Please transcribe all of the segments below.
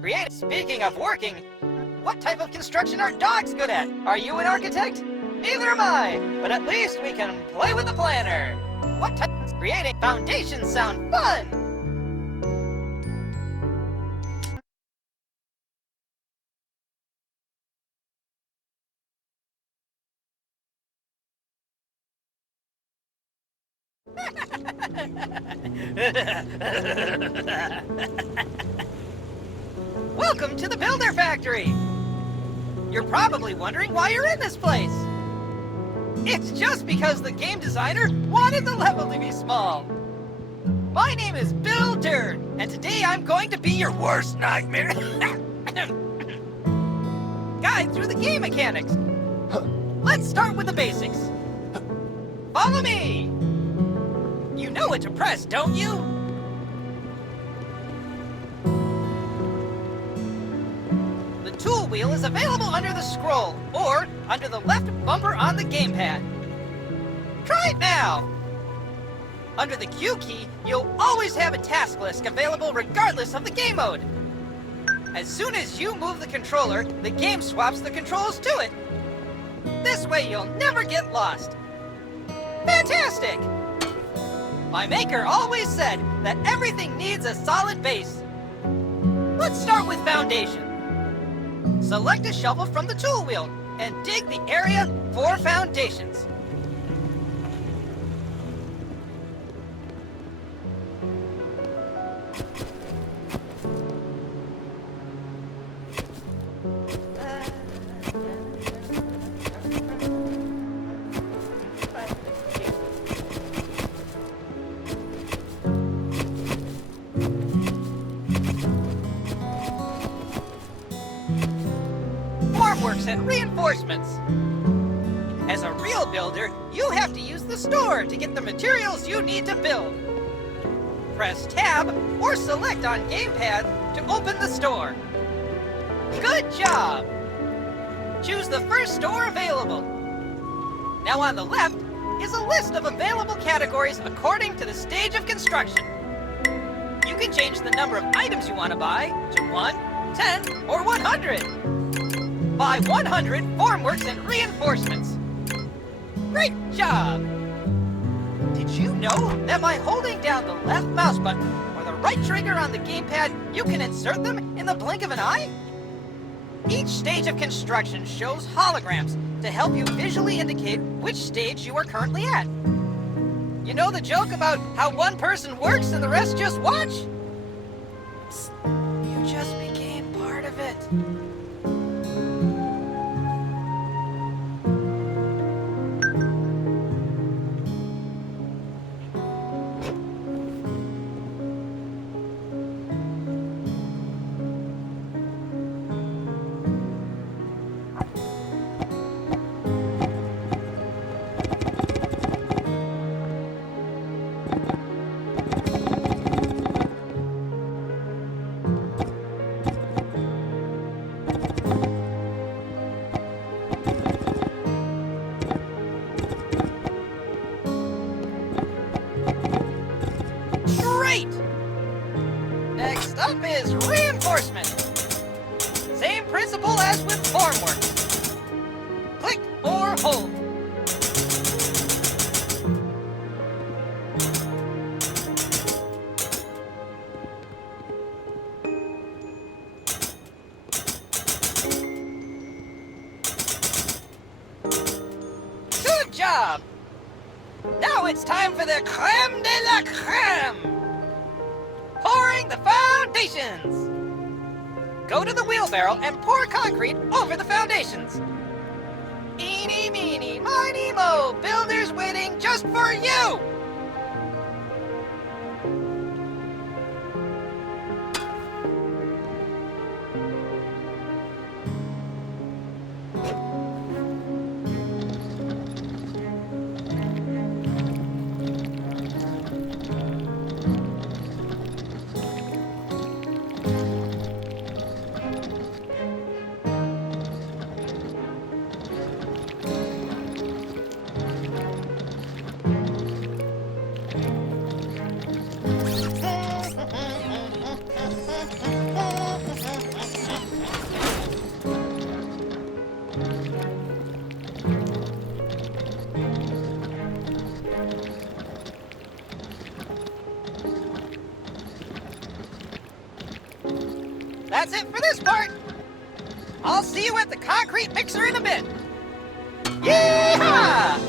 Create. Speaking of working, what type of construction are dogs good at? Are you an architect? Neither am I, but at least we can play with the planner. What type of creating foundations sound fun? Welcome to the Builder Factory! You're probably wondering why you're in this place. It's just because the game designer wanted the level to be small. My name is Builder, and today I'm going to be your worst nightmare. Guide through the game mechanics. Let's start with the basics. Follow me! You know what to press, don't you? The tool wheel is available under the scroll, or under the left bumper on the gamepad. Try it now! Under the Q key, you'll always have a task list available regardless of the game mode. As soon as you move the controller, the game swaps the controls to it. This way you'll never get lost. Fantastic! My maker always said that everything needs a solid base. Let's start with foundation. Select a shovel from the tool wheel and dig the area for foundations. Formworks and reinforcements. As a real builder, you have to use the store to get the materials you need to build. Press Tab or select on Gamepad to open the store. Good job! Choose the first store available. Now on the left is a list of available categories according to the stage of construction. You can change the number of items you want to buy to 1, 10, or 100. Buy 100 formworks and reinforcements. Great job! Did you know that by holding down the left mouse button or the right trigger on the gamepad, you can insert them in the blink of an eye? Each stage of construction shows holograms to help you visually indicate which stage you are currently at. You know the joke about how one person works and the rest just watch? Psst, you just became part of it. Great! Next up is reinforcement. Same principle as with formwork. Click or hold. Good job! Now it's time for the creme de la creme! Pouring the foundations! Go to the wheelbarrow and pour concrete over the foundations. Eeny, meeny, miny, mo, builders waiting just for you! That's it for this part. I'll see you at the concrete mixer in a bit. Yee-haw!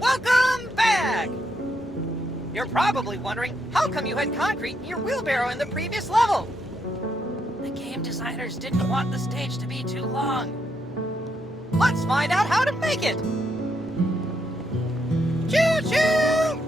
Welcome back! You're probably wondering, how come you had concrete in your wheelbarrow in the previous level? The game designers didn't want the stage to be too long. Let's find out how to make it! Choo-choo!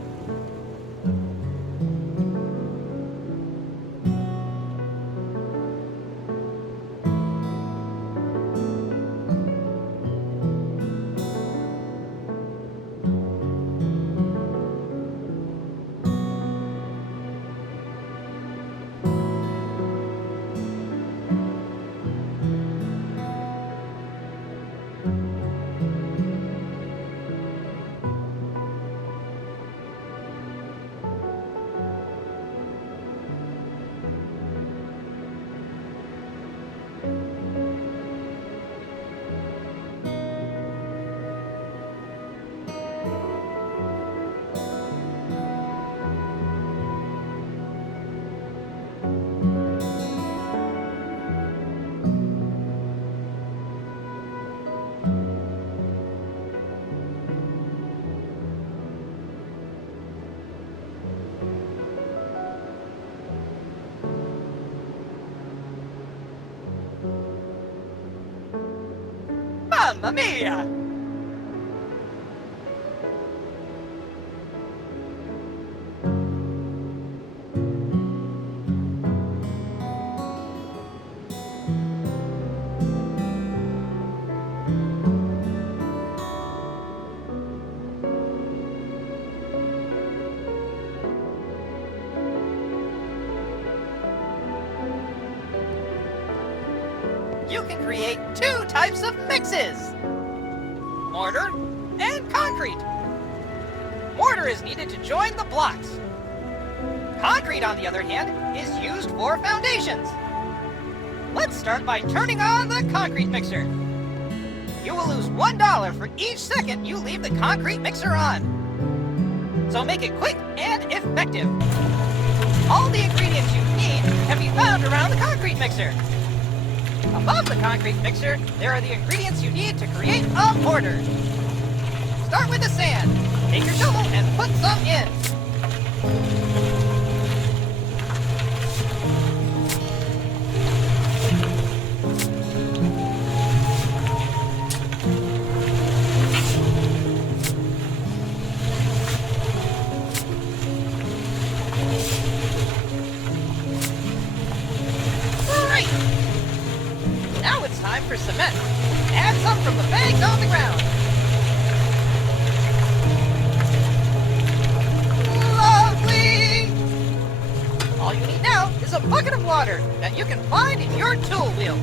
Mamma mia! You can create two types of mixes: mortar and concrete. Mortar is needed to join the blocks. Concrete, on the other hand, is used for foundations. Let's start by turning on the concrete mixer. You will lose $1 for each second you leave the concrete mixer on. So make it quick and effective. All the ingredients you need can be found around the concrete mixer. Above the concrete mixer, there are the ingredients you need to create a mortar. Start with the sand. Take your shovel and put some in. Now it's time for cement. Add some from the bags on the ground. Lovely! All you need now is a bucket of water that you can find in your tool wheel.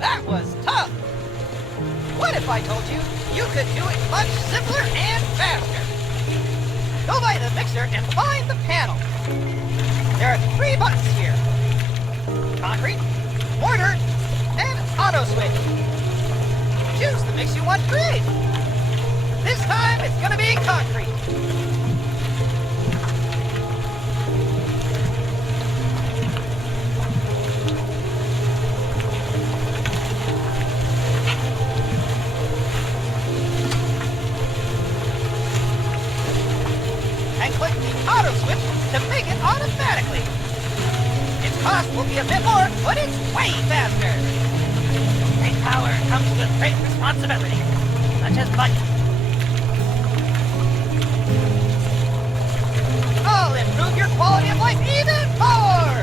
That was tough! What if I told you you could do it much simpler and faster? Go by the mixer and find the panel. There are 3 buttons here: concrete, mortar, and auto switch. Choose the mix you want to create. This time it's gonna be concrete. And click the auto switch to make it automatically. Its cost will be a bit more, but it's way faster. Great power comes with great responsibility, such as budget. I'll improve your quality of life even more!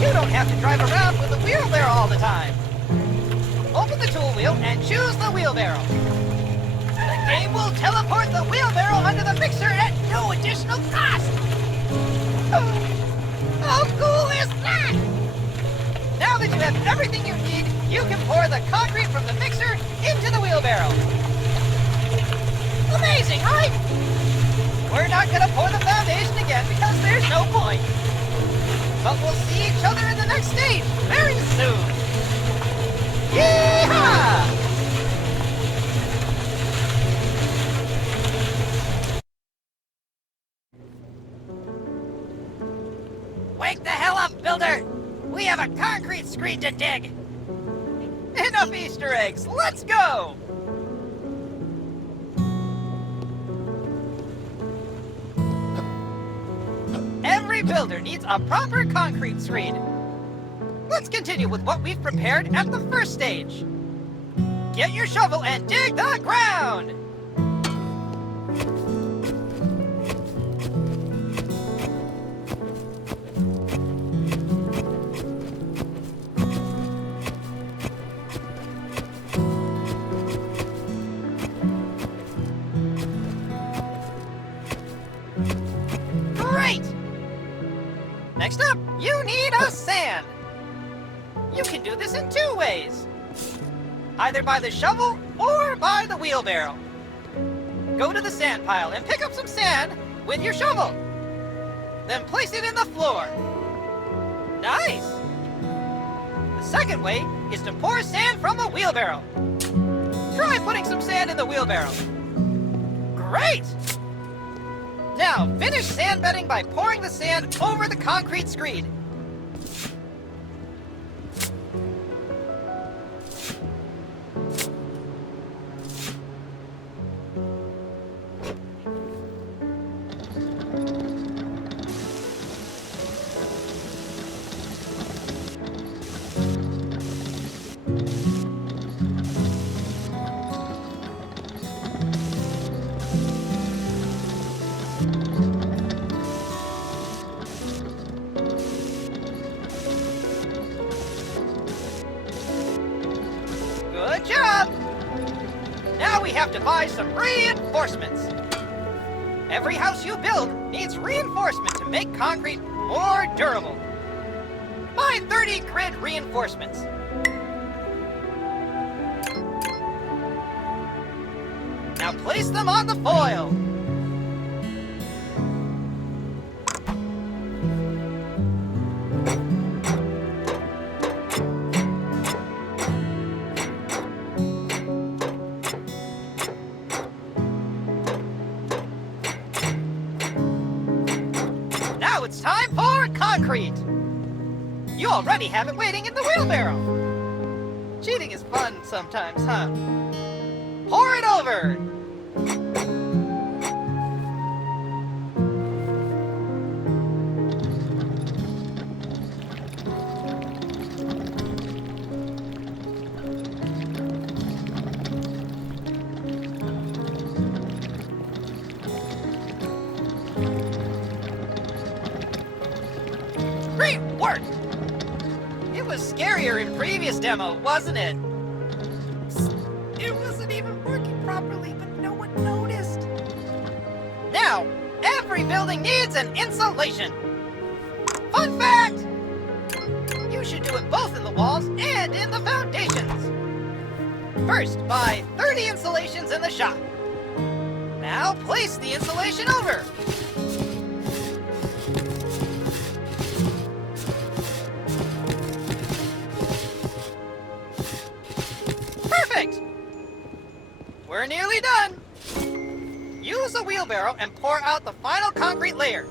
You don't have to drive around with a wheelbarrow all the time. Open the tool wheel and choose the wheelbarrow. The game will teleport the wheelbarrow under the mixer at no additional cost! How cool is that? Now that you have everything you need, you can pour the concrete from the mixer into the wheelbarrow. Amazing, right? We're not going to pour the foundation again because there's no point. But we'll see each other in the next stage very soon. Yeehaw! Wake the hell up, builder! We have a concrete screen to dig! Enough Easter eggs, let's go! Every builder needs a proper concrete screen. Let's continue with what we've prepared at the first stage. Get your shovel and dig the ground! Great! Next up, you need a sand. You can do this in two ways. Either by the shovel or by the wheelbarrow. Go to the sand pile and pick up some sand with your shovel. Then place it in the floor. Nice! The second way is to pour sand from a wheelbarrow. Try putting some sand in the wheelbarrow. Great! Now, finish sand bedding by pouring the sand over the concrete screed. Good job! Now we have to buy some reinforcements. Every house you build needs reinforcement to make concrete more durable. Buy 30 grid reinforcements. Now place them on the foil. Now it's time for concrete. You already have it waiting in the wheelbarrow. Cheating is fun sometimes, huh? Pour it over. Great work! It was scarier in previous demo, wasn't it? It wasn't even working properly, but no one noticed. Now, every building needs an insulation. Fun fact! You should do it both in the walls and in the foundations. First, buy 30 insulations in the shop. Now place the insulation over. Perfect! We're nearly done. Use a wheelbarrow and pour out the final concrete layer.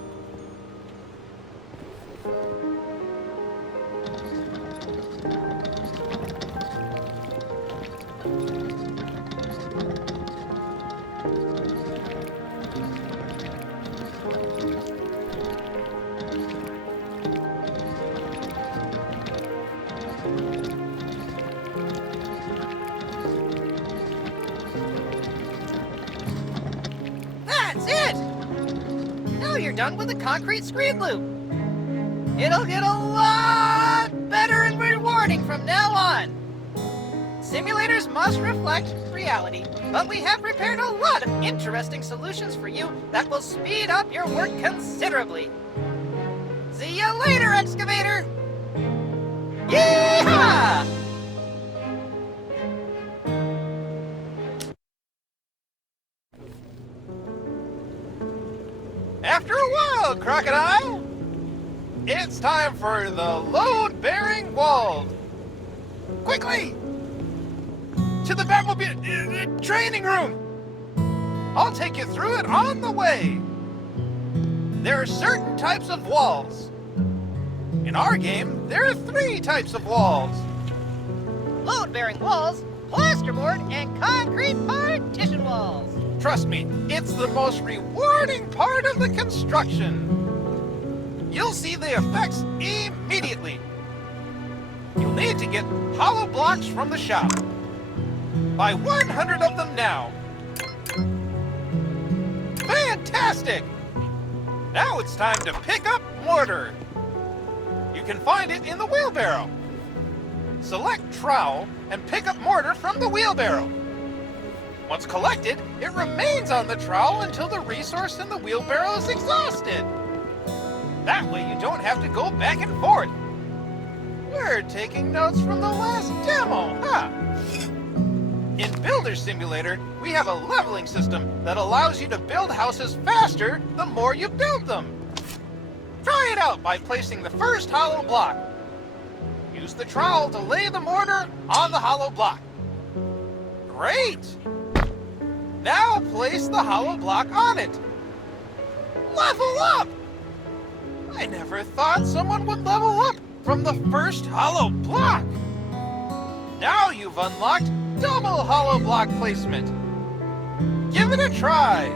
done with a concrete screen loop. It'll get a lot better and rewarding from now on. Simulators must reflect reality, but we have prepared a lot of interesting solutions for you that will speed up your work considerably. See you later, excavator! Yeehaw! After a while, Crocodile, it's time for the load-bearing wall. Quickly! To the Batmobile training room! I'll take you through it on the way. There are certain types of walls. In our game, there are 3 types of walls. Load-bearing walls, plasterboard, and concrete partition walls. Trust me, it's the most rewarding part of the construction. You'll see the effects immediately. You'll need to get hollow blocks from the shop. Buy 100 of them now. Fantastic! Now it's time to pick up mortar. You can find it in the wheelbarrow. Select trowel and pick up mortar from the wheelbarrow. Once collected, it remains on the trowel until the resource in the wheelbarrow is exhausted. That way you don't have to go back and forth. We're taking notes from the last demo, huh? In Builder Simulator, we have a leveling system that allows you to build houses faster the more you build them. Try it out by placing the first hollow block. Use the trowel to lay the mortar on the hollow block. Great! Now place the hollow block on it. Level up! I never thought someone would level up from the first hollow block. Now you've unlocked double hollow block placement. Give it a try.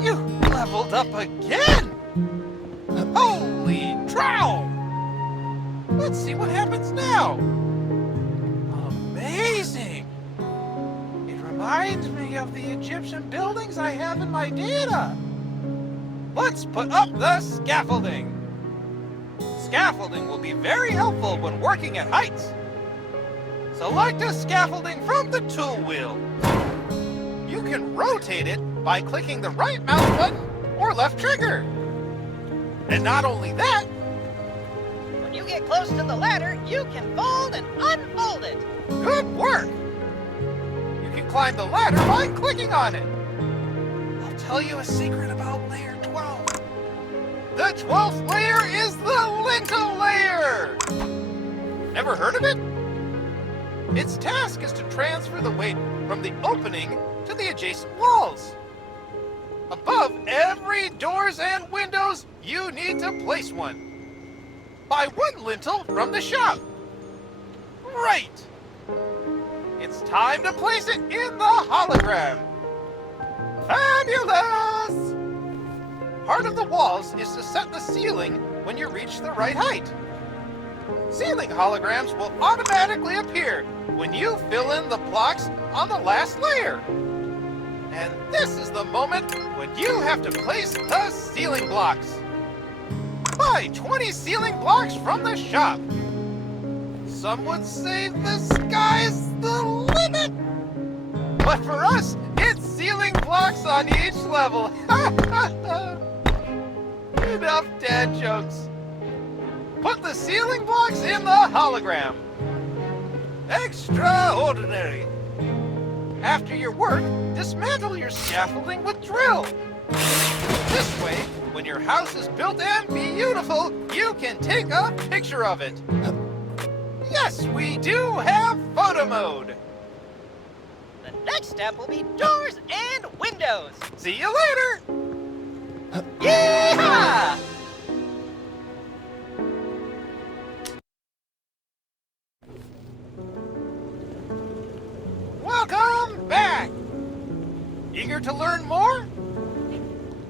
You leveled up again! Holy trowel! Let's see what happens now. Amazing! It reminds me of the Egyptian buildings I have in my data. Let's put up the scaffolding. Scaffolding will be very helpful when working at heights. Select a scaffolding from the tool wheel. You can rotate it by clicking the right mouse button or left trigger. And not only that, When you get close to the ladder, you can fold and unfold it. good work! You can climb the ladder by clicking on it. I'll tell you a secret about layer 12. The 12th layer is the lintel layer! Never heard of it? Its task is to transfer the weight from the opening to the adjacent walls. Above every doors and windows, you need to place one. Buy 1 lintel from the shop. Right! It's time to place it in the hologram. Fabulous! Part of the walls is to set the ceiling when you reach the right height. Ceiling holograms will automatically appear when you fill in the blocks on the last layer. And this is the moment when you have to place the ceiling blocks. Buy 20 ceiling blocks from the shop. Some would say the sky's the limit. But for us, it's ceiling blocks on each level. Enough dad jokes. Put the ceiling blocks in the hologram. Extraordinary! After your work, dismantle your scaffolding with drill. This way, when your house is built and beautiful, you can take a picture of it. Yes, we do have photo mode. The next step will be doors and windows. See you later! Yeehaw! Welcome back! Eager to learn more?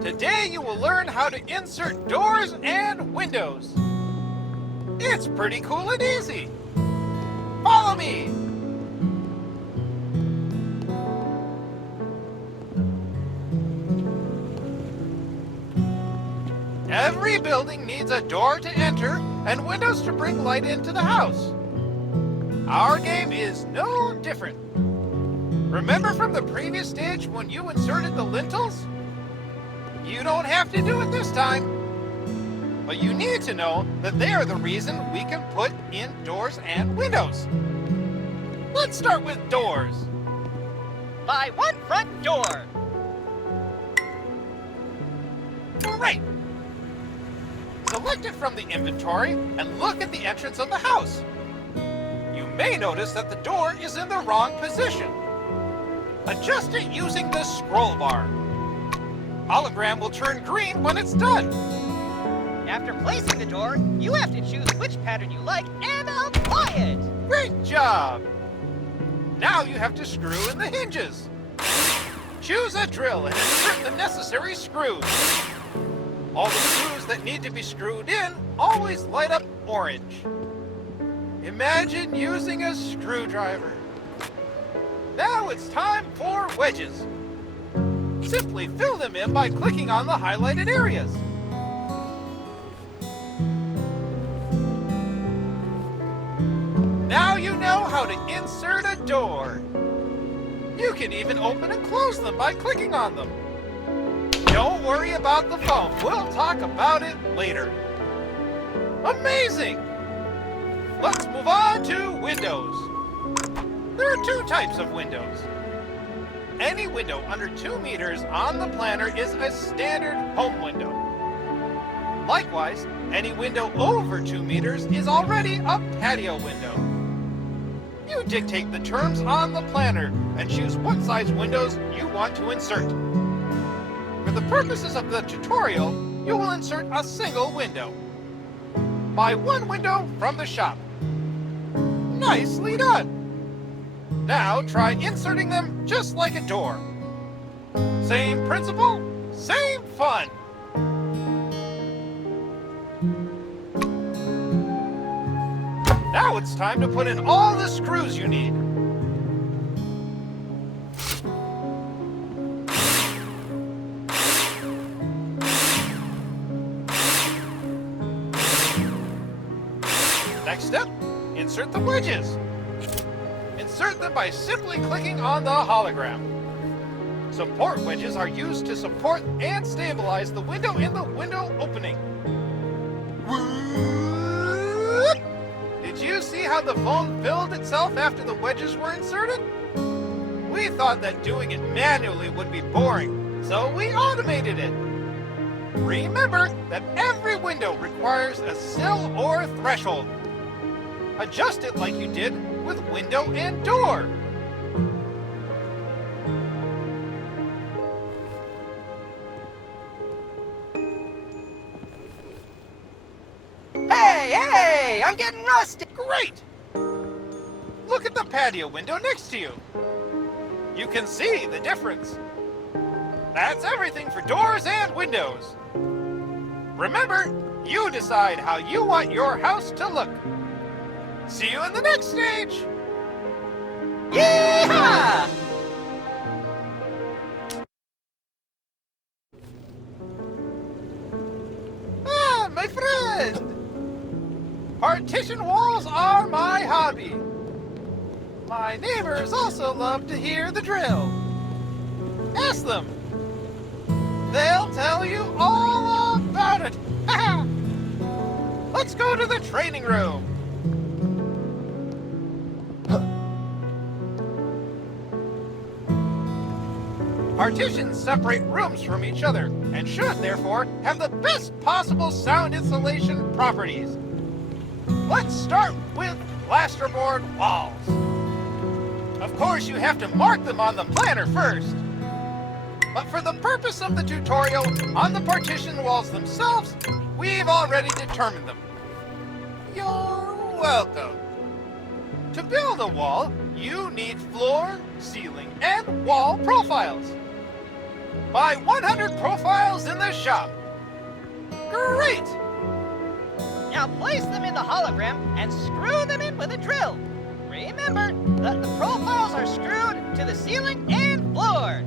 Today you will learn how to insert doors and windows. It's pretty cool and easy. Follow me! Every building needs a door to enter and windows to bring light into the house. Our game is no different. Remember from the previous stage when you inserted the lintels? You don't have to do it this time. But you need to know that they are the reason we can put in doors and windows. Let's start with doors. Buy one front door. Great. Select it from the inventory and look at the entrance of the house. You may notice that the door is in the wrong position. Adjust it using the scroll bar. Hologram will turn green when it's done. After placing the door, you have to choose which pattern you like and apply it. Great job! Now you have to screw in the hinges. Choose a drill and insert the necessary screws. All the screws that need to be screwed in always light up orange. Imagine using a screwdriver. Now it's time for wedges. Simply fill them in by clicking on the highlighted areas. Now you know how to insert a door. You can even open and close them by clicking on them. Don't worry about the foam. We'll talk about it later. Amazing! Let's move on to windows. There are two types of windows. Any window under 2 meters on the planner is a standard home window. Likewise, any window over 2 meters is already a patio window. You dictate the terms on the planner and choose what size windows you want to insert. For the purposes of the tutorial, you will insert a single window. Buy one window from the shop. Nicely done! Now try inserting them just like a door. Same principle, same fun! Now it's time to put in all the screws you need. Next step, insert the wedges. Insert them by simply clicking on the hologram. Support wedges are used to support and stabilize the window in the window opening. Whoop! Did you see how the foam filled itself after the wedges were inserted? We thought that doing it manually would be boring, so we automated it. Remember that every window requires a sill or threshold. Adjust it like you did with window and door. Hey, I'm getting rusty. Great! Look at the patio window next to you. You can see the difference. That's everything for doors and windows. Remember, you decide how you want your house to look. See you in the next stage! Yeehaw! Ah, my friend! Partition walls are my hobby. My neighbors also love to hear the drill. Ask them. They'll tell you all about it. Let's go to the training room. Partitions separate rooms from each other and should, therefore, have the best possible sound insulation properties. Let's start with plasterboard walls. Of course, you have to mark them on the planner first. But for the purpose of the tutorial, on the partition walls themselves, we've already determined them. You're welcome. To build a wall, you need floor, ceiling, and wall profiles. Buy 100 profiles in the shop. Great! Now place them in the hologram and screw them in with a drill. Remember that the profiles are screwed to the ceiling and floor.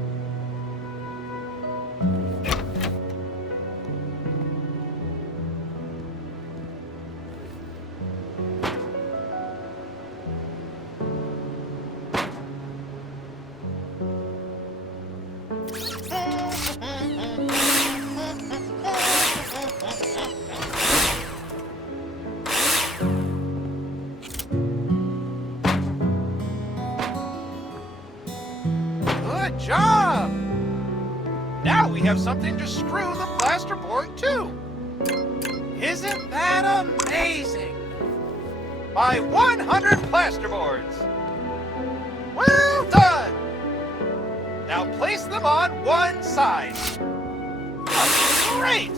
Good job! Now we have something to screw the plasterboard to. Isn't that amazing? Buy 100 plasterboards. Well done! Now place them on one side. Great!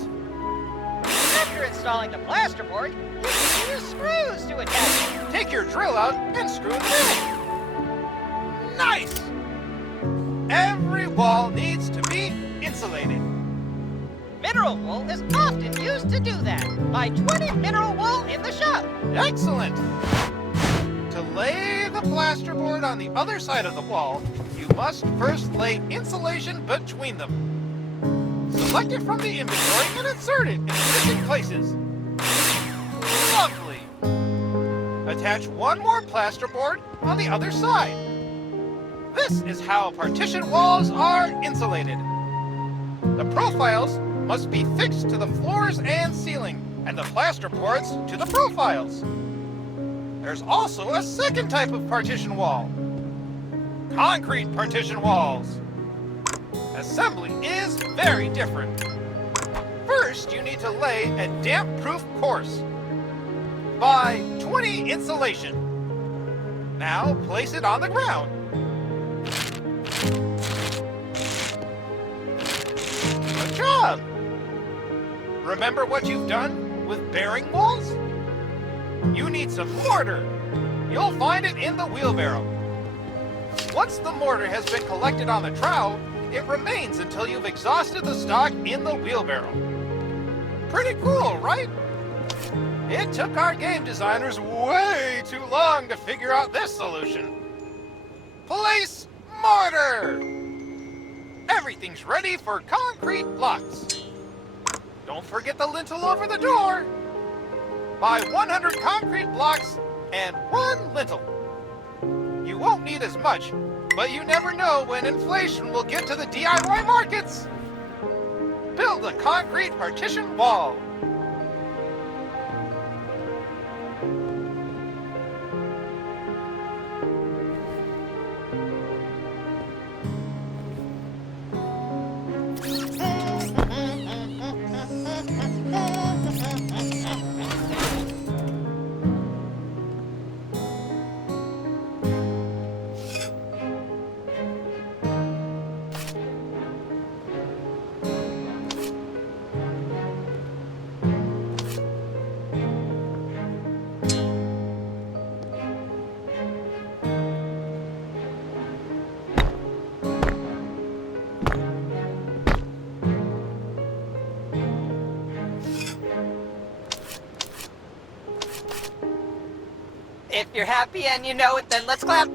After installing the plasterboard, you can use screws to attach it. Take your drill out and screw them in. Nice! Every wall needs to be insulated. Mineral wool is often used to do that. Buy 20 mineral wool in the shop. Excellent! To lay the plasterboard on the other side of the wall, you must first lay insulation between them. Select it from the inventory and insert it in the missing places. Lovely! Attach one more plasterboard on the other side. This is how partition walls are insulated. The profiles must be fixed to the floors and ceiling, and the plasterboards to the profiles. There's also a second type of partition wall. Concrete partition walls. Assembly is very different. First, you need to lay a damp-proof course. Buy 20 insulation. Now place it on the ground. Good job! Remember what you've done with bearing walls? You need some mortar. You'll find it in the wheelbarrow. Once the mortar has been collected on the trowel, it remains until you've exhausted the stock in the wheelbarrow. Pretty cool, right? It took our game designers way too long to figure out this solution. Place mortar! Everything's ready for concrete blocks. Don't forget the lintel over the door. Buy 100 concrete blocks and 1 lintel. You won't need as much, but you never know when inflation will get to the DIY markets. Build a concrete partition wall. If you're happy and you know it, then let's clap.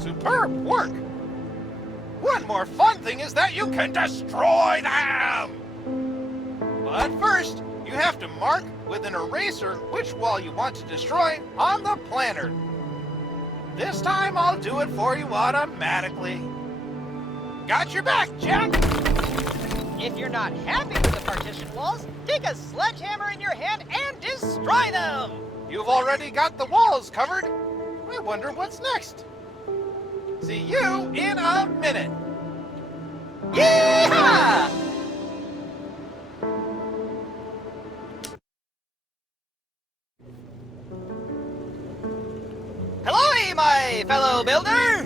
Superb work! One more fun thing is that you can destroy them! But first, you have to mark with an eraser which wall you want to destroy on the planner. This time I'll do it for you automatically. Got your back, Jack! If you're not happy with the partition walls, take a sledgehammer in your hand and destroy them! You've already got the walls covered. I wonder what's next. See you in a minute. Yeehaw! Hello, my fellow builder!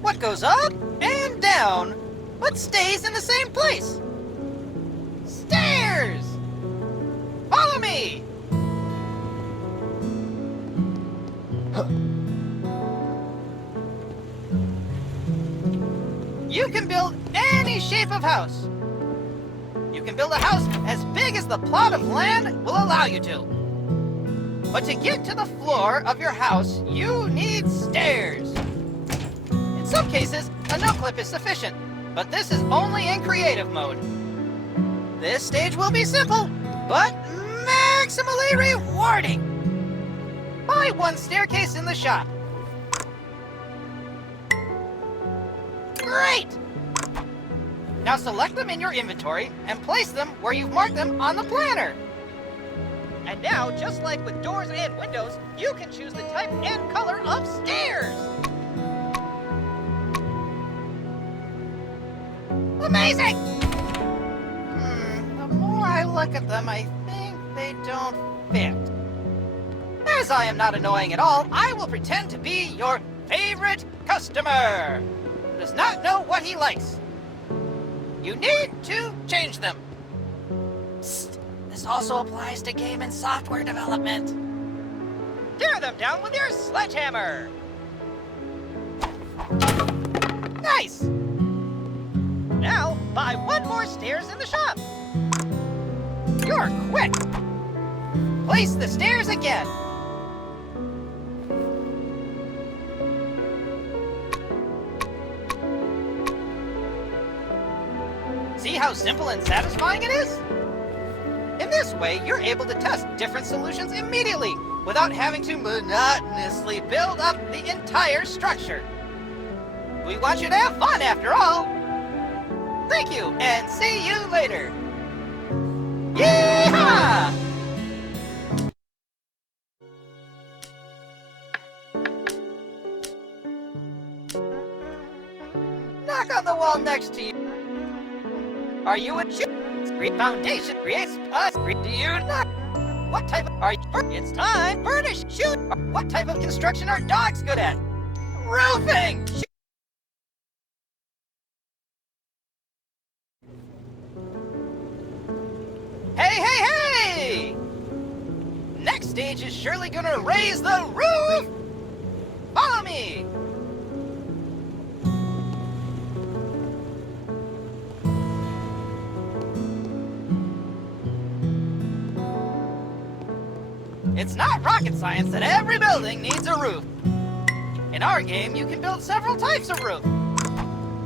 What goes up and down, but stays in the same place? Stairs! Follow me! You can build any shape of house. You can build a house as big as the plot of land will allow you to. But to get to the floor of your house, you need stairs. In some cases, a no-clip is sufficient, but this is only in creative mode. This stage will be simple, but maximally rewarding. Buy one staircase in the shop. Great! Now select them in your inventory and place them where you've marked them on the planner. And now, just like with doors and windows, you can choose the type and color of stairs. Amazing! The more I look at them, I think they don't fit. As I am not annoying at all, I will pretend to be your favorite customer. Does not know what he likes. You need to change them. Psst. This also applies to game and software development. Tear them down with your sledgehammer. Nice! Now, buy one more stairs in the shop. You're quick. Place the stairs again. See how simple and satisfying it is? In this way, you're able to test different solutions immediately without having to monotonously build up the entire structure. We want you to have fun after all. Thank you, and see you later. Yeehaw! Knock on the wall next to you. Are you a chip? Foundation creates us. Do you not? What type of are you? It's time. Furnish. Shoot. What type of construction are dogs good at? Roofing. Hey! Next stage is surely gonna raise the roof. Follow me. It's not rocket science that every building needs a roof. In our game, you can build several types of roof,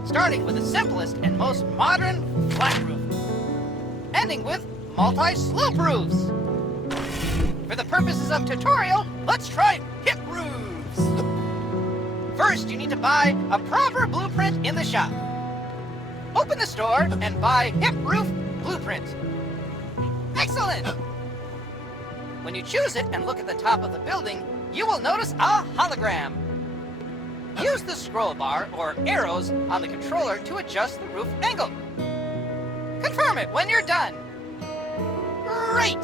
starting with the simplest and most modern flat roof, ending with multi-slope roofs. For the purposes of tutorial, let's try hip roofs. First, you need to buy a proper blueprint in the shop. Open the store and buy hip roof blueprint. Excellent! When you choose it and look at the top of the building, you will notice a hologram. Use the scroll bar or arrows on the controller to adjust the roof angle. Confirm it when you're done. Great!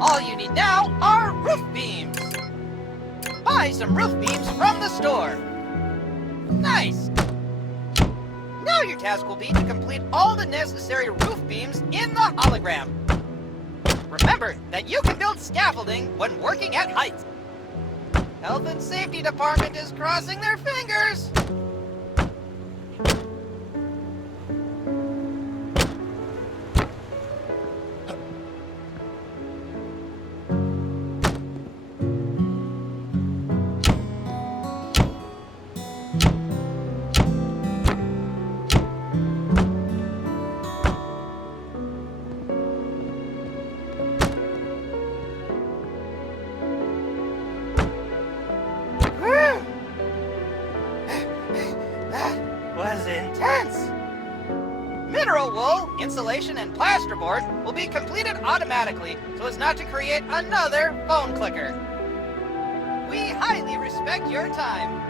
All you need now are roof beams. Buy some roof beams from the store. Nice! Now your task will be to complete all the necessary roof beams in the hologram. Remember that you can build scaffolding when working at heights. Health and Safety Department is crossing their fingers. Was intense! Mineral wool, insulation, and plasterboard will be completed automatically so as not to create another phone clicker. We highly respect your time.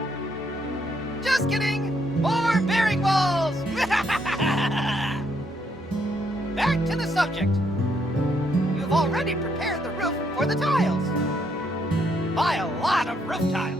Just kidding! More bearing walls! Back to the subject. You've already prepared the roof for the tiles. Buy a lot of roof tiles.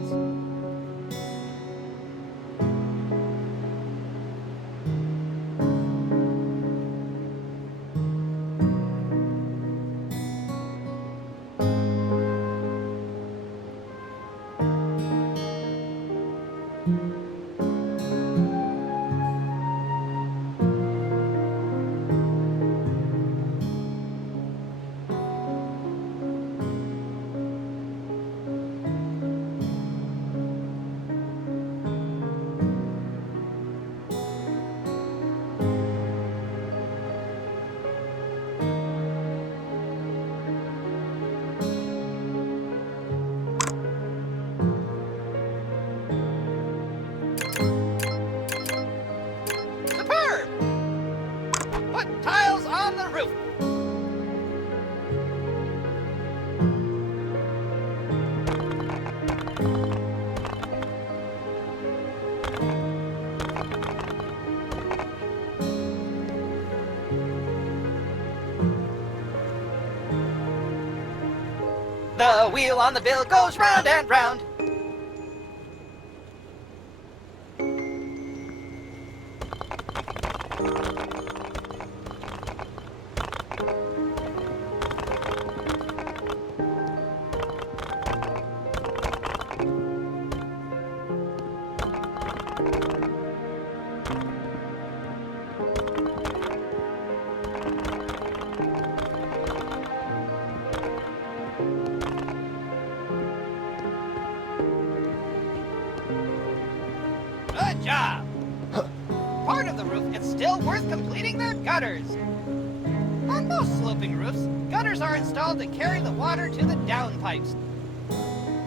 Put tiles on the roof. The wheel on the bill goes round and round. Good job! Part of the roof is still worth completing their gutters. On most sloping roofs, gutters are installed to carry the water to the downpipes.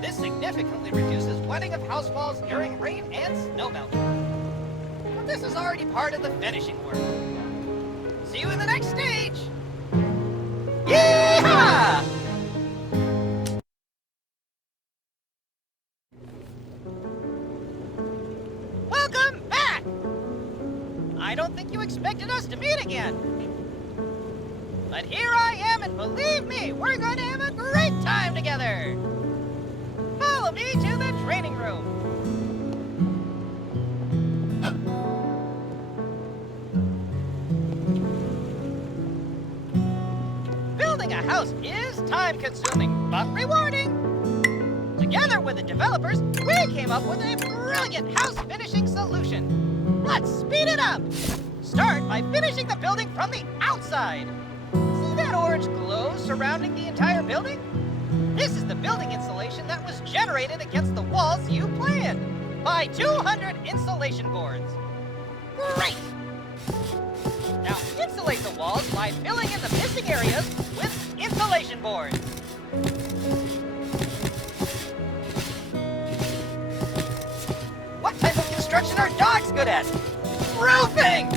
This significantly reduces wetting of house walls during rain and snowmelt. But this is already part of the finishing work. See you in the next stage! Yeehaw! Welcome back! I don't think you expected us to meet again. But here I am, and believe me, we're going to have a great time together. Follow me to the training room. Building a house is time-consuming, but rewarding. Together with the developers, we came up with a brilliant house finishing solution. Let's speed it up. Start by finishing the building from the outside. See that orange glow surrounding the entire building? This is the building insulation that was generated against the walls you planned. Buy 200 insulation boards. Great! Now insulate the walls by filling in the missing areas with insulation boards. What type of construction are dogs good at? Roofing!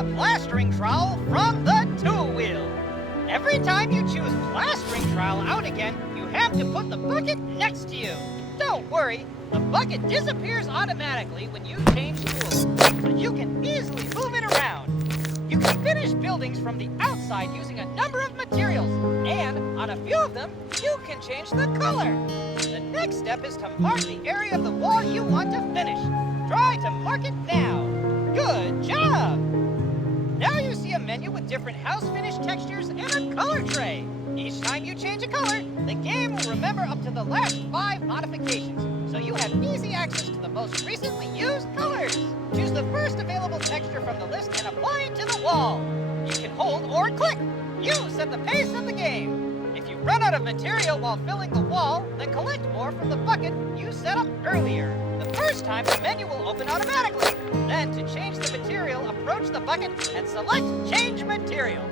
a plastering trowel from the tool wheel. Every time you choose plastering trowel out again, you have to put the bucket next to you. Don't worry, the bucket disappears automatically when you change tools, so you can easily move it around. You can finish buildings from the outside using a number of materials, and on a few of them, you can change the color. The next step is to mark the area of the wall you want to finish. Try to mark it now. Good job! Now you see a menu with different house finish textures and a color tray. Each time you change a color, the game will remember up to the last 5 modifications, so you have easy access to the most recently used colors. Choose the first available texture from the list and apply it to the wall. You can hold or click. You set the pace of the game. If you run out of material while filling the wall, then collect more from the bucket you set up earlier. The first time, the menu will open automatically. Then, to change the material, approach the bucket and select Change Material.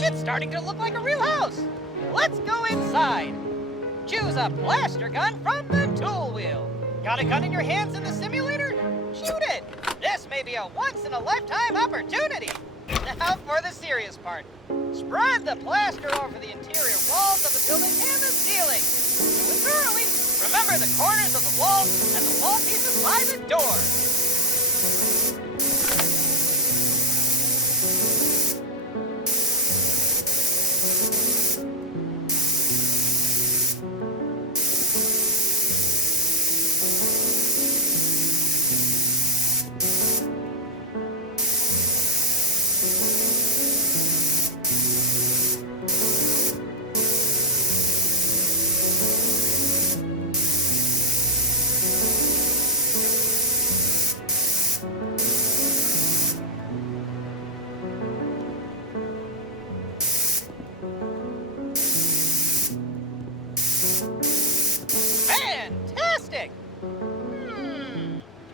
It's starting to look like a real house. Let's go inside. Choose a blaster gun from the tool wheel. Got a gun in your hands in the simulator? Shoot it. This may be a once-in-a-lifetime opportunity. Now for the serious part. Spread the plaster over the interior walls of the building and the ceiling. Do it thoroughly. Remember the corners of the wall and the wall pieces by the door. Fantastic!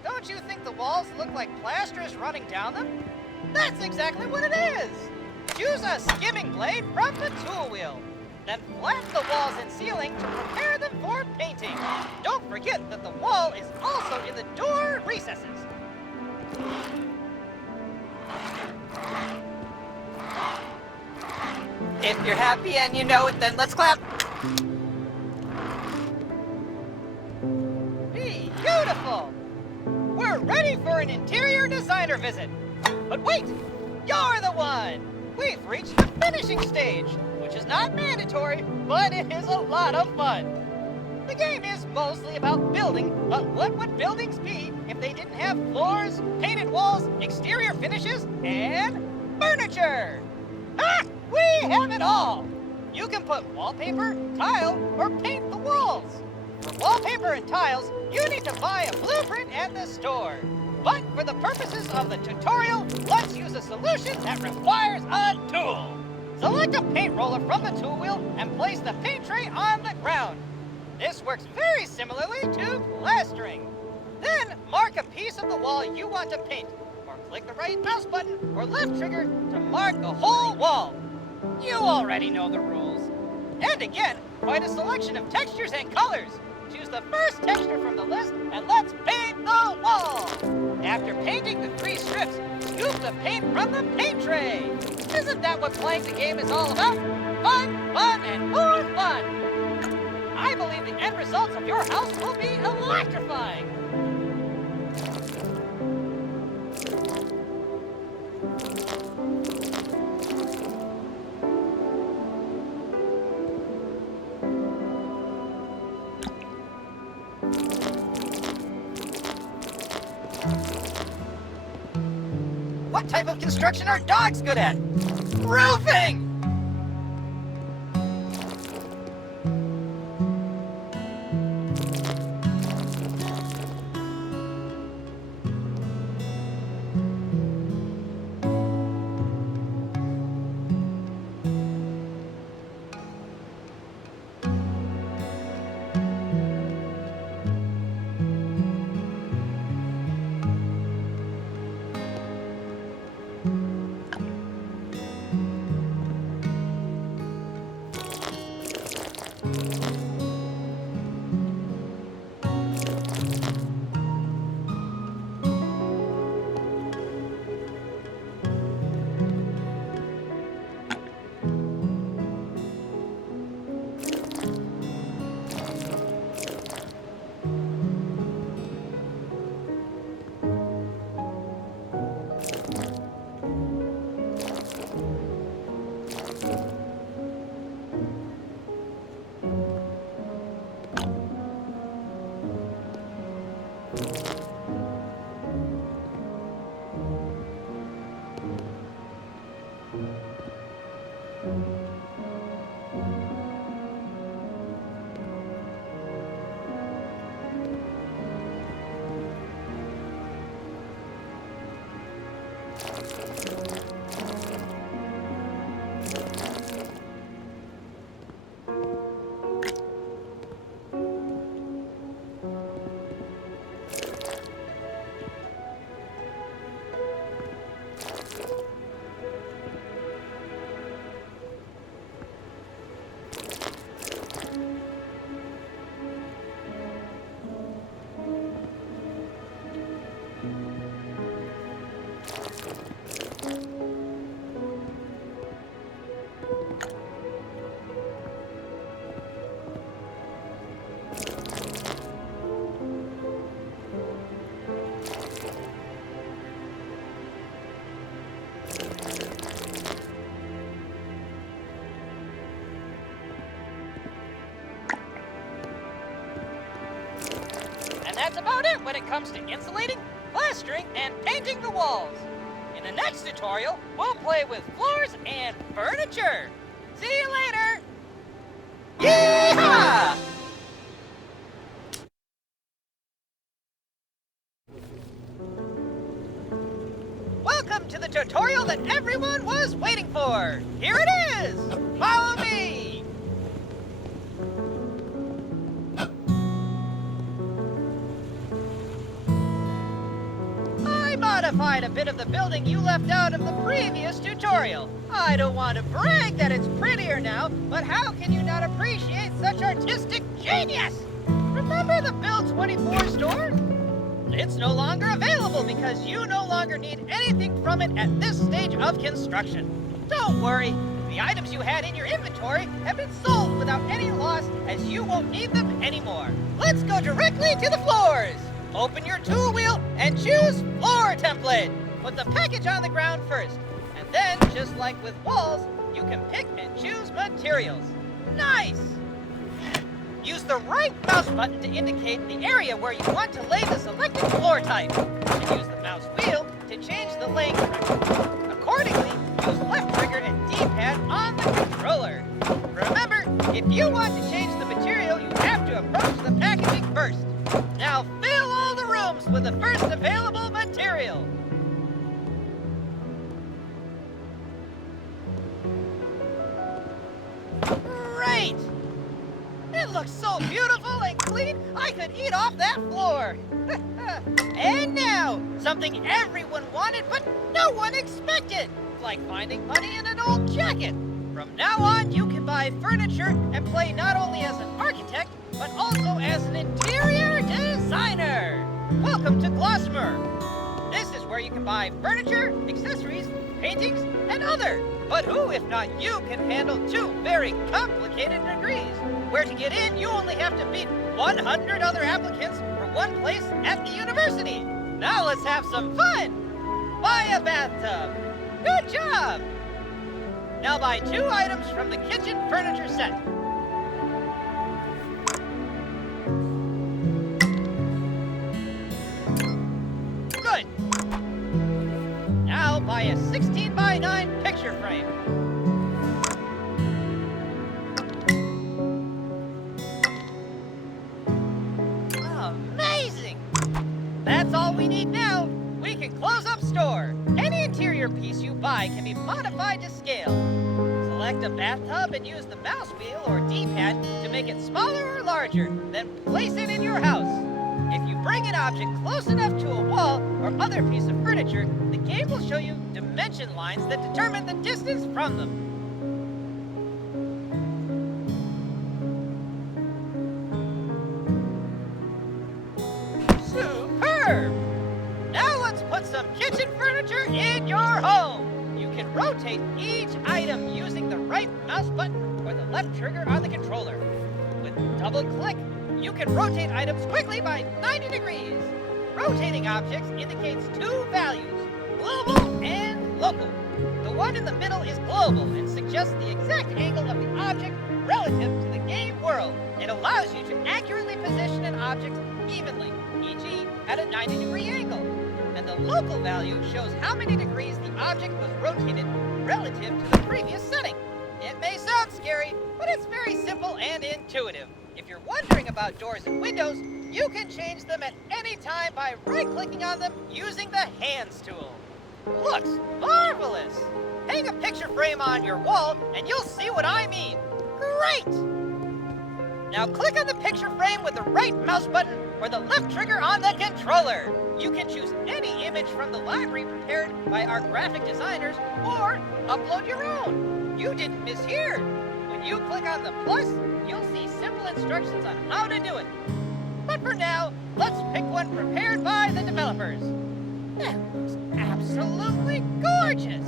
Don't you think the walls look like plaster is running down them? That's exactly what it is! Choose a skimming blade from the tool wheel. Then flatten the walls and ceiling to prepare them for painting. Don't forget that the wall is also in the door recesses. If you're happy and you know it, then let's clap. Beautiful! We're ready for an interior designer visit. But wait, you're the one! We've reached the finishing stage, which is not mandatory, but it is a lot of fun. The game is mostly about building, but what would buildings be if they didn't have floors, painted walls, exterior finishes, and furniture? Ha! We have it all! You can put wallpaper, tile, or paint the walls. For wallpaper and tiles, you need to buy a blueprint at the store. But for the purposes of the tutorial, let's use a solution that requires a tool. Select a paint roller from the tool wheel and place the paint tray on the ground. This works very similarly to plastering. Then mark a piece of the wall you want to paint, or click the right mouse button or left trigger to mark the whole wall. You already know the rules. And again, quite a selection of textures and colors. choose the first texture from the list and let's paint the wall. After painting the 3 strips, scoop the paint from the paint tray. Isn't that what playing the game is all about? Fun, fun, and more fun. I believe the end results of your house will be electrifying. What type of construction are dogs good at? Roofing! That's about it when it comes to insulating, plastering, and painting the walls. In the next tutorial, we'll play with floors and furniture. See you later! Yeehaw! Welcome to the tutorial that everyone was waiting for. Here it is! Follow me! Modified a bit of the building you left out of the previous tutorial. I don't want to brag that it's prettier now, but how can you not appreciate such artistic genius? Remember the Build 24 store? It's no longer available because you no longer need anything from it at this stage of construction. Don't worry, the items you had in your inventory have been sold without any loss as you won't need them anymore. Let's go directly to the floors. Open your tool wheel and choose floor template. Put the package on the ground first. And then, just like with walls, you can pick and choose materials. Nice! Use the right mouse button to indicate the area where you want to lay the selected floor type. And use the mouse wheel to change the laying direction. Accordingly, use left trigger and D-pad on the controller. Remember, if you want to change the material, you have to approach the packaging first. Now fill all the rooms with the first available material. Great! It looks so beautiful and clean, I could eat off that floor. And now, something everyone wanted but no one expected, like finding money in an old jacket. From now on, you can buy furniture and play not only as an architect, but also as an interior designer. Welcome to Glossmer. This is where you can buy furniture, accessories, paintings, and other. But who, if not you, can handle 2 very complicated degrees? Where to get in, you only have to beat 100 other applicants for one place at the university. Now let's have some fun. Buy a bathtub. Good job. Now buy 2 items from the kitchen furniture set. Good. Now buy a 16 by 9 picture frame. Amazing! That's all we need now. We can close up store. Any interior piece you buy can be modified to scale. Select a bathtub and use the mouse wheel or D-pad to make it smaller or larger, then place it in your house. If you bring an object close enough to a wall or other piece of furniture, the game will show you dimension lines that determine the distance from them. Superb! Now let's put some kitchen furniture in your home. You can rotate each item using the right mouse button or the left trigger on the controller. With double click, you can rotate items quickly by 90 degrees. Rotating objects indicates 2 values, global and local. The one in the middle is global and suggests the exact angle of the object relative to the game world. It allows you to accurately position an object evenly, e.g. at a 90-degree angle. And the local value shows how many degrees the object was rotated relative to the previous setting. It may sound scary, but it's very simple and intuitive. If you're wondering about doors and windows, you can change them at any time by right-clicking on them using the Hands tool. Looks marvelous! Hang a picture frame on your wall and you'll see what I mean. Great! Now click on the picture frame with the right mouse button or the left trigger on the controller. You can choose any image from the library prepared by our graphic designers or upload your own. You didn't miss here. When you click on the plus, you'll see simple instructions on how to do it. But for now, let's pick one prepared by the developers. That looks absolutely gorgeous!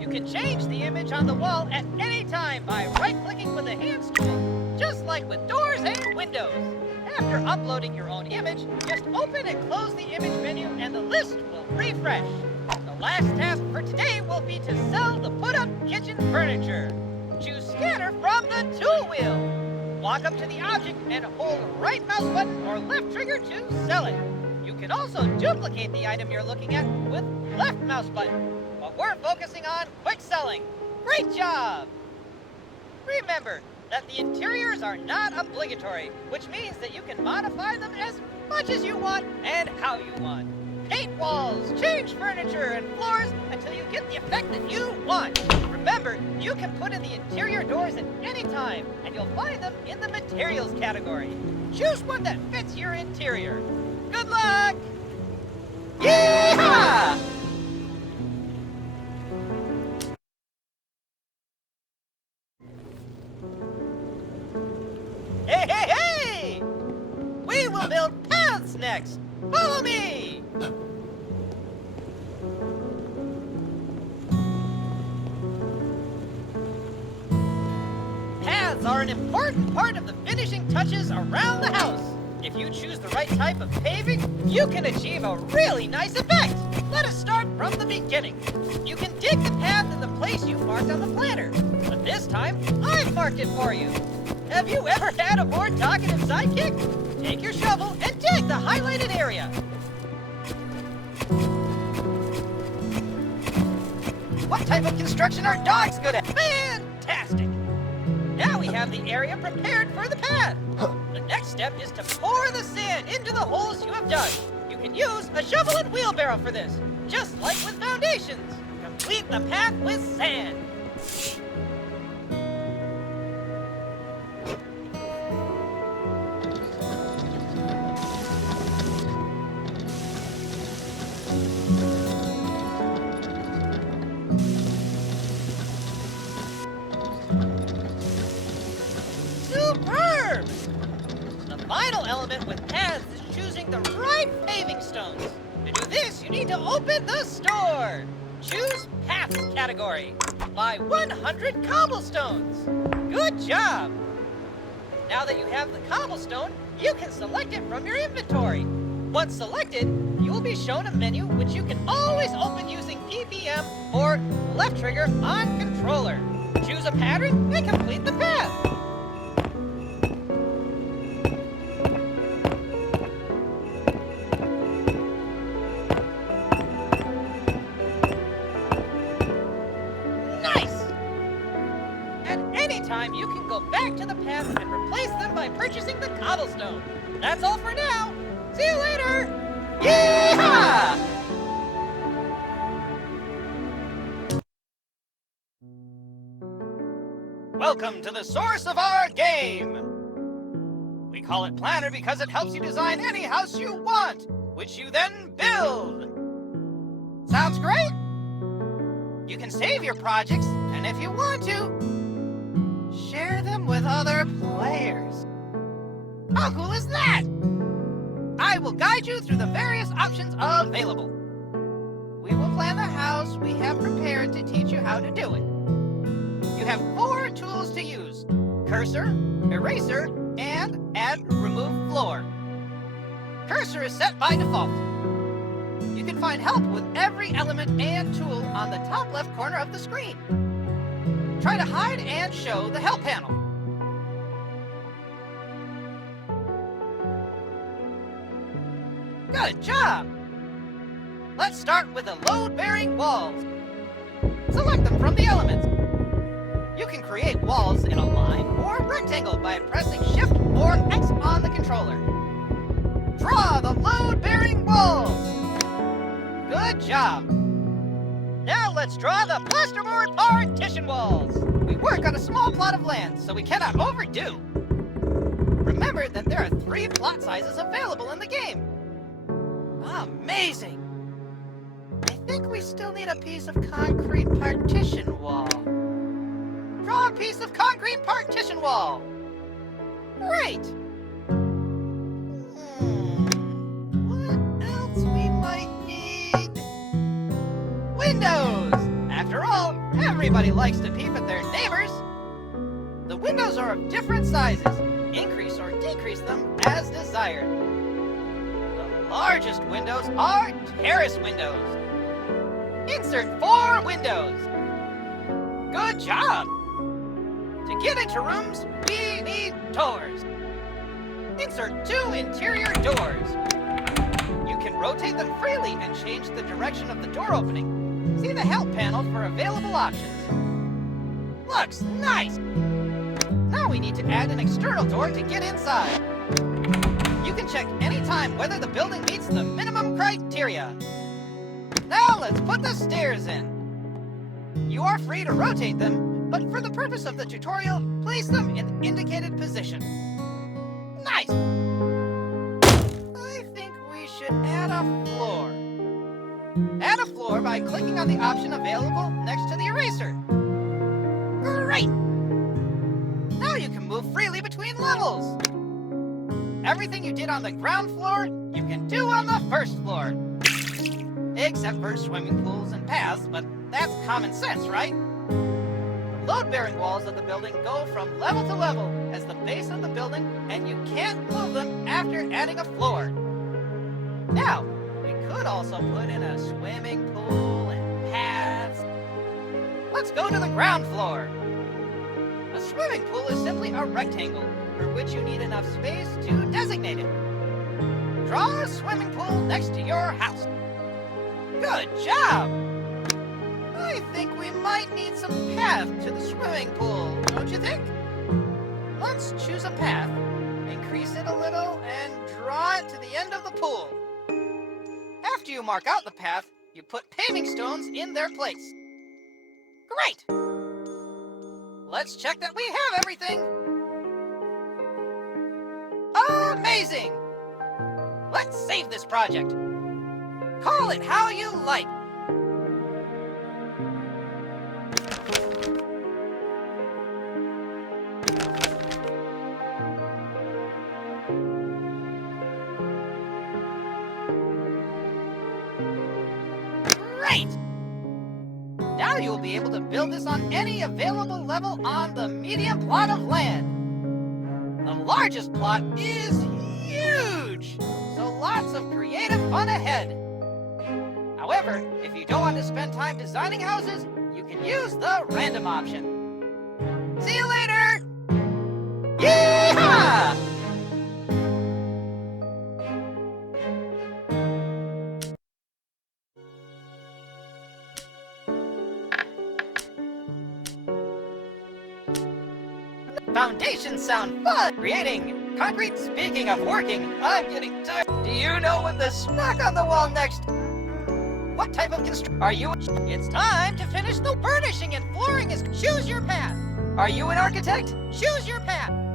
You can change the image on the wall at any time by right-clicking with the Hands tool, just like with doors and windows. After uploading your own image, just open and close the image menu and the list will refresh. The last task for today will be to sell the put-up kitchen furniture. Choose Scanner from the tool wheel. Walk up to the object and hold right mouse button or left trigger to sell it. You can also duplicate the item you're looking at with left mouse button. But we're focusing on quick selling. Great job! Remember that the interiors are not obligatory, which means that you can modify them as much as you want and how you want. Paint walls, change furniture and floors until you get the effect that you want. Remember, you can put in the interior doors at any time, and you'll find them in the materials category. Choose one that fits your interior. Good luck! Yeehaw! Hey, hey, hey! We will build paths next. Follow me! Paths are an important part of the finishing touches around the house. If you choose the right type of paving, you can achieve a really nice effect. Let us start from the beginning. You can dig the path in the place you marked on the planner. But this time, I've marked it for you. Have you ever had a more talkative sidekick? Take your shovel and dig the highlighted area. What type of construction are dogs good at? Fantastic! Now we have the area prepared for the path. The next step is to pour the sand into the holes you have dug. You can use a shovel and wheelbarrow for this, just like with foundations. Complete the path with sand. element with paths is choosing the right paving stones. To do this, you need to open the store. Choose Paths category. Buy 100 cobblestones. Good job! Now that you have the cobblestone, you can select it from your inventory. Once selected, you will be shown a menu which you can always open using PPM or left trigger on controller. Choose a pattern and complete the path. Nice! At any time, you can go back to the path and replace them by purchasing the cobblestone. That's all for now. See you later! Yeehaw! Welcome to the source of our game! We call it Planner because it helps you design any house you want, which you then build. Sounds great? You can save your projects, and if you want to, share them with other players. How cool is that? I will guide you through the various options available. We will plan the house we have prepared to teach you how to do it. You have 4 tools to use: cursor, eraser, and add remove floor. Cursor is set by default. You can find help with every element and tool on the top left corner of the screen. Try to hide and show the help panel. Good job! Let's start with the load-bearing walls. Select them from the elements. You can create walls in a line or rectangle by pressing Shift or X on the controller. Draw the load-bearing walls. Good job! Now let's draw the plasterboard partition walls. We work on a small plot of land, so we cannot overdo. Remember that there are 3 plot sizes available in the game. Amazing! I think we still need a piece of concrete partition wall. Draw a piece of concrete partition wall. Great! What else we might need? Windows! After all, everybody likes to peep at their neighbors. The windows are of different sizes. Increase or decrease them as desired. The largest windows are terrace windows. Insert 4 windows. Good job! To get into rooms, we need doors. Insert 2 interior doors. You can rotate them freely and change the direction of the door opening. See the help panel for available options. Looks nice! Now we need to add an external door to get inside. You can check anytime whether the building meets the minimum criteria. Now let's put the stairs in. You are free to rotate them, but for the purpose of the tutorial, place them in the indicated position. Nice! I think we should add a floor. Add a floor by clicking on the option available next to the eraser. Great! Now you can move freely between levels. Everything you did on the ground floor, you can do on the first floor. Except for swimming pools and paths, but that's common sense, right? The load-bearing walls of the building go from level to level as the base of the building, and you can't move them after adding a floor. Now, we could also put in a swimming pool and paths. Let's go to the ground floor. A swimming pool is simply a rectangle for which you need enough space to designate it. Draw a swimming pool next to your house. Good job! I think we might need some path to the swimming pool, don't you think? Let's choose a path, increase it a little, and draw it to the end of the pool. After you mark out the path, you put paving stones in their place. Great! Let's check that we have everything. Amazing! Let's save this project. Call it how you like. will be able to build this on any available level on the medium plot of land. The largest plot is huge, so lots of creative fun ahead. However, if you don't want to spend time designing houses, you can use the random option. See you later! Yeehaw! Foundations sound fun! Creating concrete. Speaking of working, I'm getting tired. Do you know what the snack on the wall next? What type of construction are you? It's time to finish the furnishing and flooring is choose your path. Are you an architect? Choose your path.